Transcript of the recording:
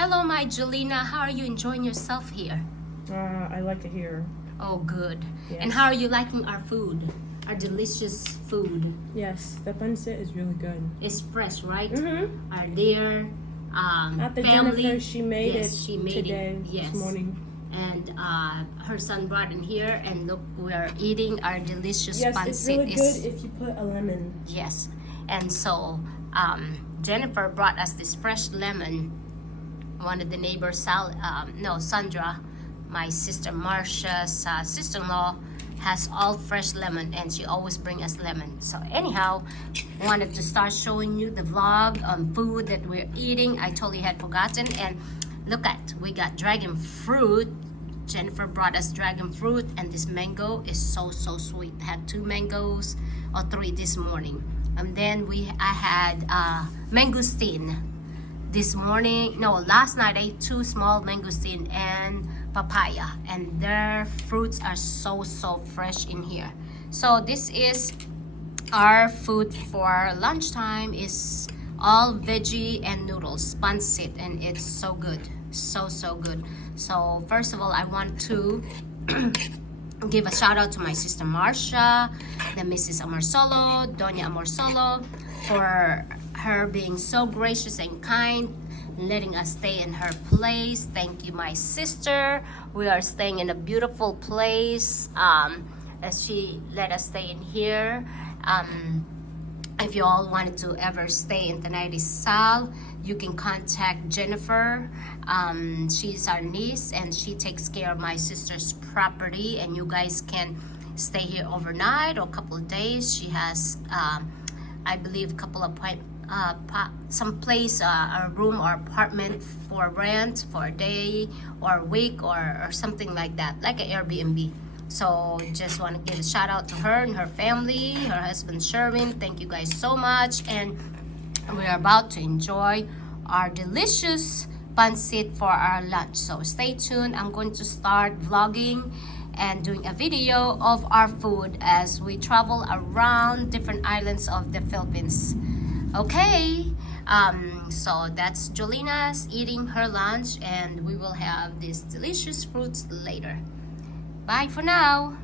Hello, my Jelena. How are you enjoying yourself here? I like it here. Oh, good. Yes. And how are you liking our food? Our delicious food. Yes, the pancit is really good. It's fresh, right? Mm-hmm. Our dear After family. Jennifer, she made Yes, it she made today, it. Yes. this morning. And her son brought in here, and look, we are eating our delicious Yes, pancit. it's really good if you put a lemon. Yes. And so Jennifer brought us this fresh lemon. One of the neighbors, Sandra, my sister Marcia's sister-in-law, has all fresh lemon, and she always bring us lemon. So anyhow, wanted to start showing you the vlog on food that we're eating. I totally had forgotten. And look at, we got dragon fruit. Jennifer brought us dragon fruit, and this mango is so sweet. Had 2 mangoes or 3 this morning. And then I had mangosteen this morning. No, last night I ate 2 small mangosteen and papaya, and their fruits are so fresh in here. So this is our food for lunchtime. Is all veggie and noodles, pancit, and it's so good, so good. So first of all, I want to give a shout out to my sister Marcia, the Mrs. Amorsolo, Doña Amorsolo, for her being so gracious and kind, letting us stay in her place. Thank you, my sister. We are staying in a beautiful place, as she let us stay in here. If you all wanted to ever stay in neice, you can contact Jennifer. She's our niece, and she takes care of my sister's property, and you guys can stay here overnight or a couple of days. She has I believe a couple of some place, a room or apartment for rent for a day or a week or something like that, like an Airbnb. So just want to give a shout out to her and her family, her husband Sherwin. Thank you guys so much, and we're about to enjoy our delicious pancit for our lunch. So stay tuned. I'm going to start vlogging and doing a video of our food as we travel around different islands of the Philippines. Okay, so that's Jolina's eating her lunch, and we will have these delicious fruits later. Bye for now.